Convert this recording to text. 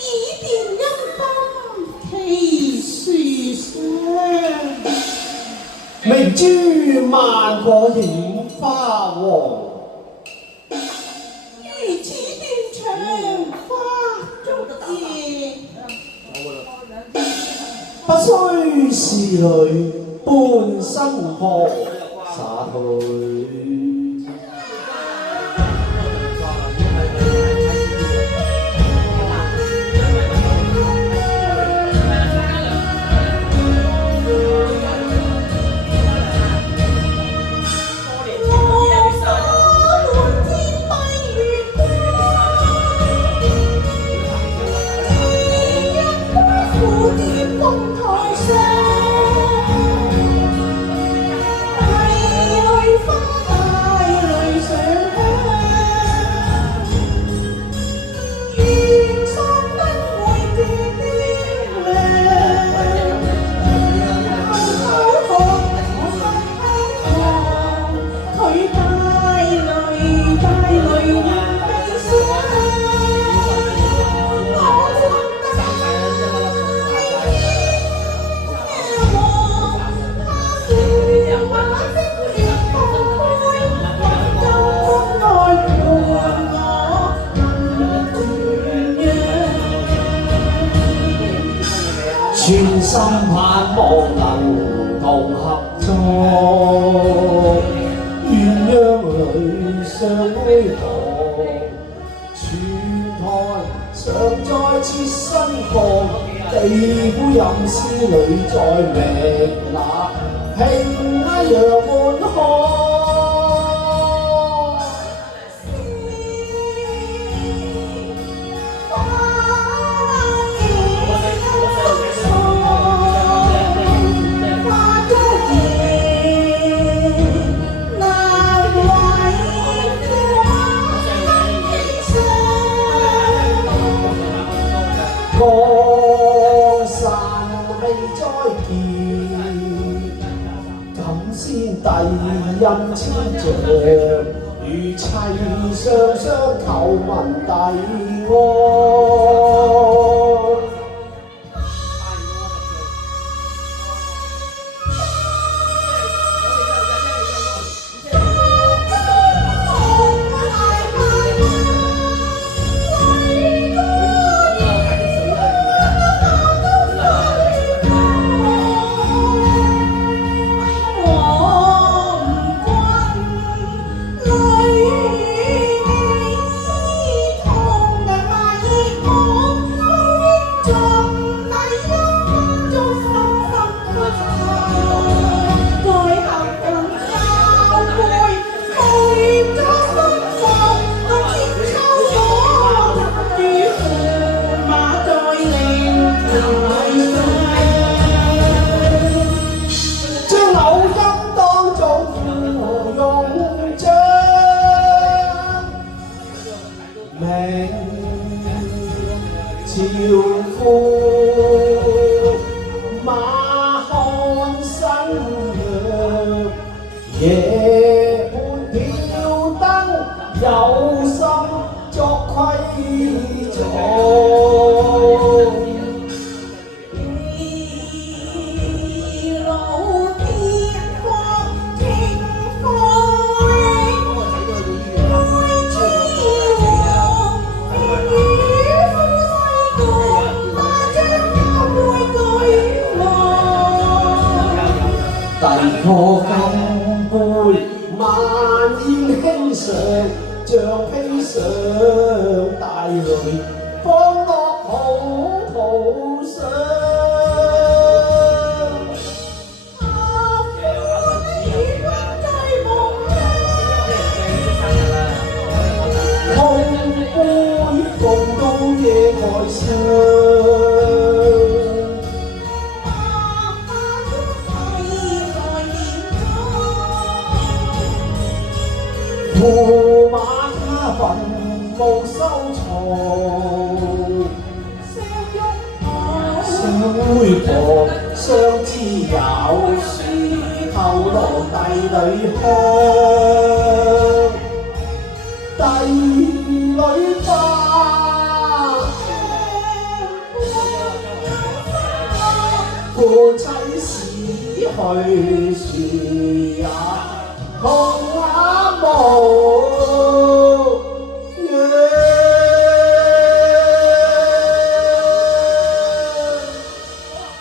以電音風其樹上，明珠萬個顯花黃。如此斷腸花燭夜，不須是女半生破灑去。全心盼望能同合作，鴛鴦裏相依傍，全台常在切身旁，地府任思女在覓那平陽滿腔。江山未再見，感先帝印千丈，如齊上相求聞帝安。朝夫馬看新娘，夜半挑燈，有心作窺藏。遞破金杯，萬宴輕上，像披上大雷，放落葡萄上。碰杯共到夜來上。駙馬他墳墓收藏，相會旁相知有樹，後來帝女香，帝女花。夫妻死去，誰也可